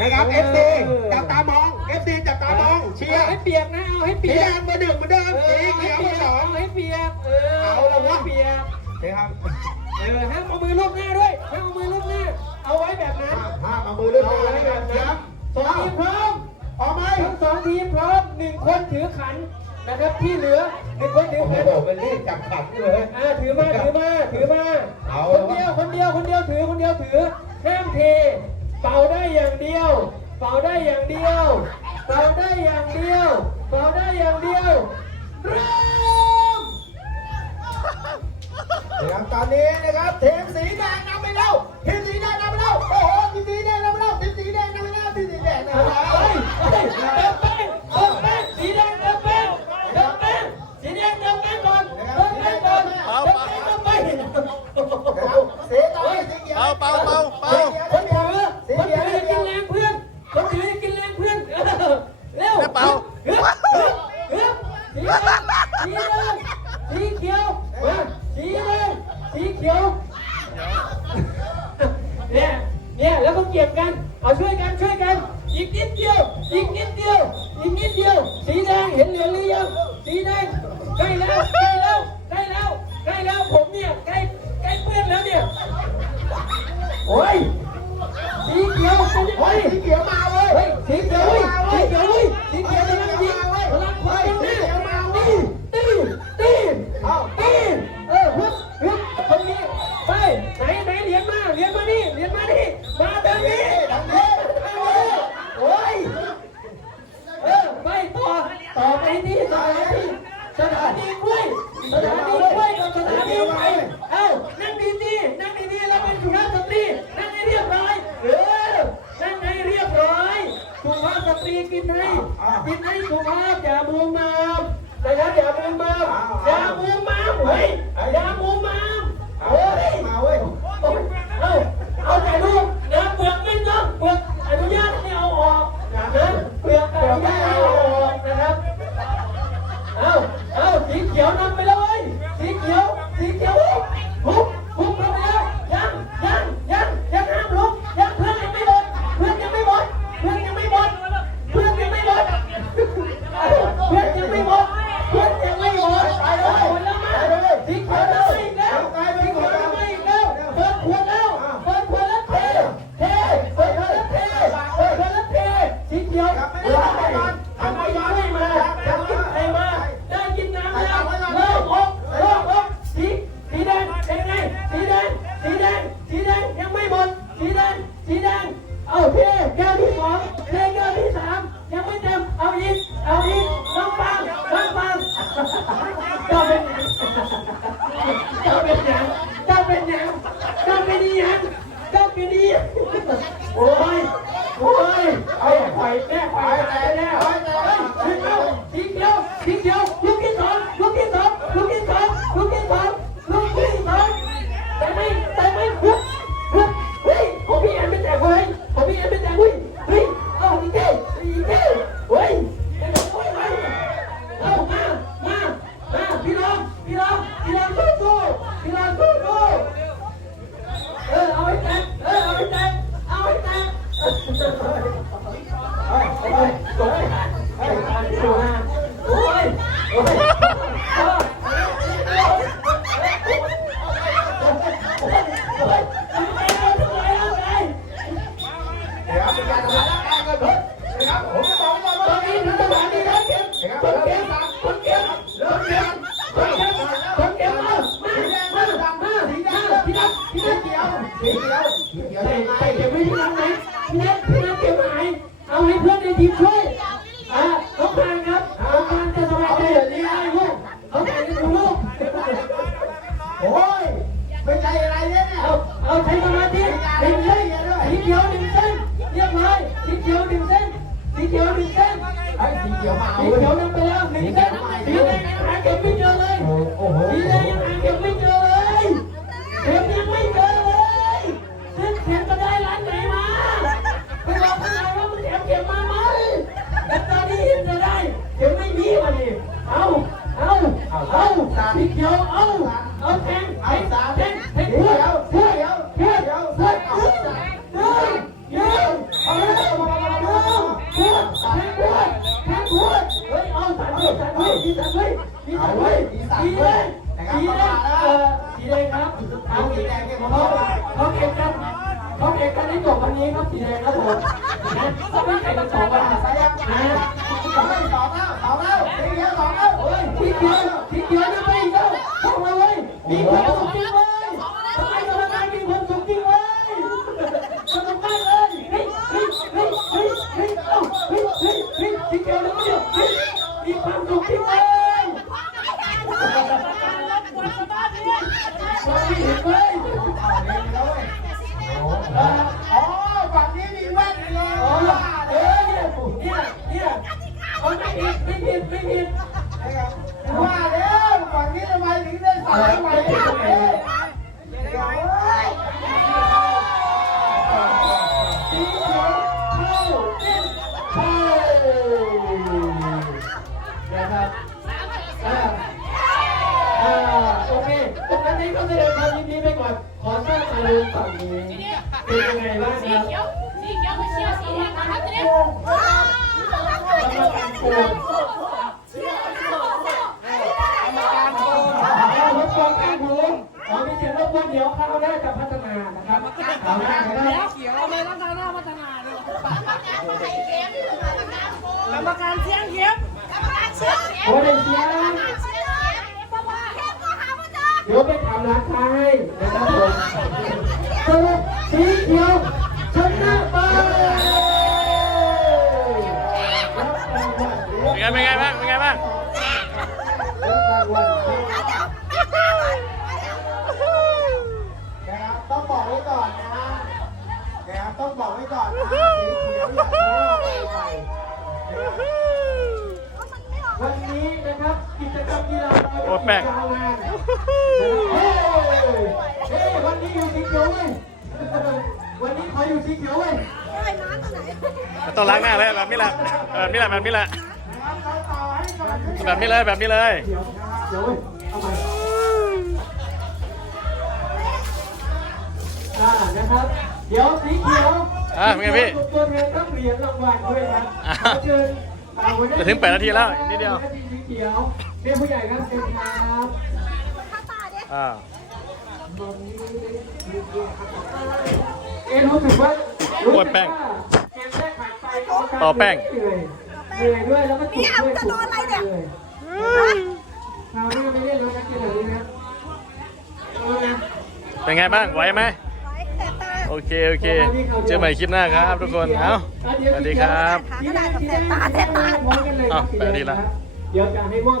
นะครับเออ FC จับตามอง FC จับตามอง เชียเอาร์ให้เปียกนะเอาให้สีเปียแดกงเบอร์หนึ่งเหมือนเดิมเอสีอเขียวให้เบอเปียร์สองกให้เปียกเออเอาละวะ ให้เปียกนะครับเออห้ามเอามือลูบหน้าด้วยห้ามเอามือลูบหน้าเอาไว้แบบนั้น ห้ามห้ามเอามือเลื่อนเอามาไว้ให้แบแบบบนั้นี้นสองทีมพร้อมพอไหมทั้งสองทีมพร้อมหนึ่งคนถือขันนะครับที่เหลือหนึ่งคนถือโอ้ขันโหเป็นรีบจับขันเลย อ่าถือมาถือมาถือมาเอา คนเดียวคนเดียวคนเดียวถือคนเดียวถือห้ามเท เป่าได้อย่างเดียว เป่าได้อย่างเดียว เป่าได้อย่างเดียว เป่าได้อย่างเดียวเริ่มนะครับตอนนี้นะครับทีมสีแดงนำไปแล้วทีมสีแดงนำไปแล้วโอ้โหทีมสีแดง นิดเดียว อีกนิดเดียว อีกนิดเดียว สีแดงเห็นเหลืองหรือยัง สีแดงใกล้แล้ว ใกล้แล้ว ใกล้แล้ว ใกล้แล้ว ผมเนี่ยใกล้ใกล้เพื่อนแล้วเนี่ย โอ้ย สีเขียวเป็นยังไงเฮ้ยสีเขียวมาเว้ย สุภาพสตรีกินให้กินให้สุภาพอย่ามูมามนะครับอย่ามูมามอย่ามูมามเฮ้ยอย่ามูมามเฮ้ย สีเขียวทำไมยังไม่มายังกินใครมาได้กินน้ำแล้วเริ่มอกเริ่มอกสีสีแดงเป็นไงสีแดงสีแดงสีแดงยังไม่หมดสีแดงสีแดงเอาเทแก้วที่สองเทแก้วที่สามยังไม่เต็มเอาอีกเอาอีกน้องปังน้องปังเจ้าเป็นเจ้าเป็นยังเจ้าเป็นยังเจ้าเป็นยังเจ้าเป็นยังโอ้ย ไข่แม่ไข่แม่แน่ไข่แน่สี 어? เขียวมาเว้ยเขียวนำไปแล้วหนึ่งเส้นสีแดง เอาไว้สีแดงสีแดงเออสีแดงครับเอาสีแดงเนี่ยเขาเขาเก็บกันเขาเก็บกันให้จบวันนี้ครับสีแดงครับผมนะเขาไม่แข่งกันสองวันใส่ยังนะสองแล้วสองแล้วสองแล้วสีเขียวสองแล้วโอ้ยสีเขียวสีเขียวจะไปอีกแล้วเข้ามาเว้ยมีความสุขจริงเว้ยทำไมกรรมการมีความสุขจริงเว้ยสนุกมากเลยเฮ้ยเฮ้ยเฮ้ยเฮ้ยเฮ้ยเอ้าเฮ้ยเฮ้ยเฮ้ยสีเขียวแล้วเนี่ยเฮ้ย มีความสุขจริงเว้ยมองไม่เห็นเว้ยอ๋อฝั่งนี้มีแว่นเลยอ๋อเออเนี่ยเนี่ยเนี่ยเอาไม่ผิดไม่ผิดไม่ผิดว่าเด้วฝั่งนี้ทำไมถึงได้ใส่ใหมเด้เดี๋ย นะครับคราวหน้านะครับเขียวเลยต้องทางหน้าพัฒนาเลยกรรมการเชียงเขียวโอ้ได้เสียงเดี๋ยวไปถามร้านค้าให้นะครับผมสรุปสีเขียวชนะไปรับรางวัลเป็นไงเป็นไงบ้างเป็นไงบ้าง รับรางวัล นะครับต้องบอกไว้ก่อนนะฮะ นะครับต้องบอกไว้ก่อนนะสีเขียวอย่าแพ้ไปนะครับวันนี้นะครับกิจกรรมกีฬาเราโอ้แป้งยาวนานนะครับเฮ้ยเฮ้ยวันนี้อยู่สีเขียวเว้ยวันนี้ขออยู่สีเขียวเว้ยต้องล้างหน้าเลยแบบนี้แหละแบบนี้แหละแบบนี้แหละนะครับเราต่อให้ก่อนขึ้นแบบนี้เลยแบบนี้เลยเขียวเขียวเว้ยเอาใหม่อ่านะครับ เดี๋ยวสีเขียวอ่าเป็นไงพี่ตัวแทนต้องเหรียญรางวัลด้วยครับอ่าขอเชิญอ่าหัวหน้จะถึงแปดนาทีแล้วอีกนิดเดียวหัหน้าทีมสีเขียวเรียกผู้ใหญ่ครับเชิญครับอ่าเอ๊ะรู้สึกว่าโอ้ยแป้งเกมแรกผ่านไปกรรมการต่อแป้งเหนื่อยเหนื่อยด้วยแล้วก็จุกด้วยนี่เอาจะโดนอะไรเนี่ยคราวหน้าไม่เล่นแล้วนะเกมแบบนี้นะเอานะเป็นไงบ้างไหวไหม โอเค โอเค เจอใหม่คลิปหน้าครับทุกคน เอ้าสวัสดีครับสีแดงสีแดงพร้อมกันเลยครับอ้าวแปดนาทีละ เดี๋ยวจะให้มอบ